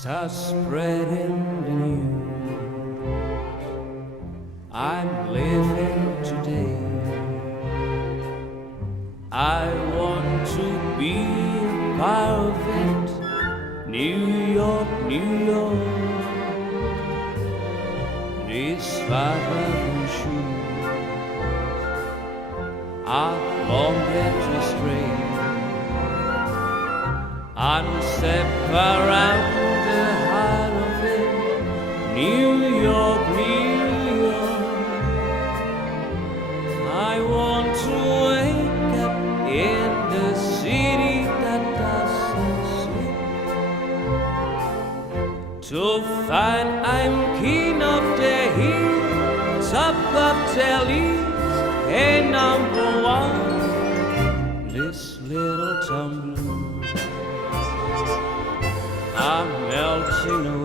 start spreading the news. I'm living today. I want to be a part of it. New York, New York. These five-button shoes are longer to stray. I'll step around the heart of it. New York, New York. I want to wake up in the city that doesn't sleep, to find I'm king of the hill, top of the list, and number one. This little town blue, I'm melting away.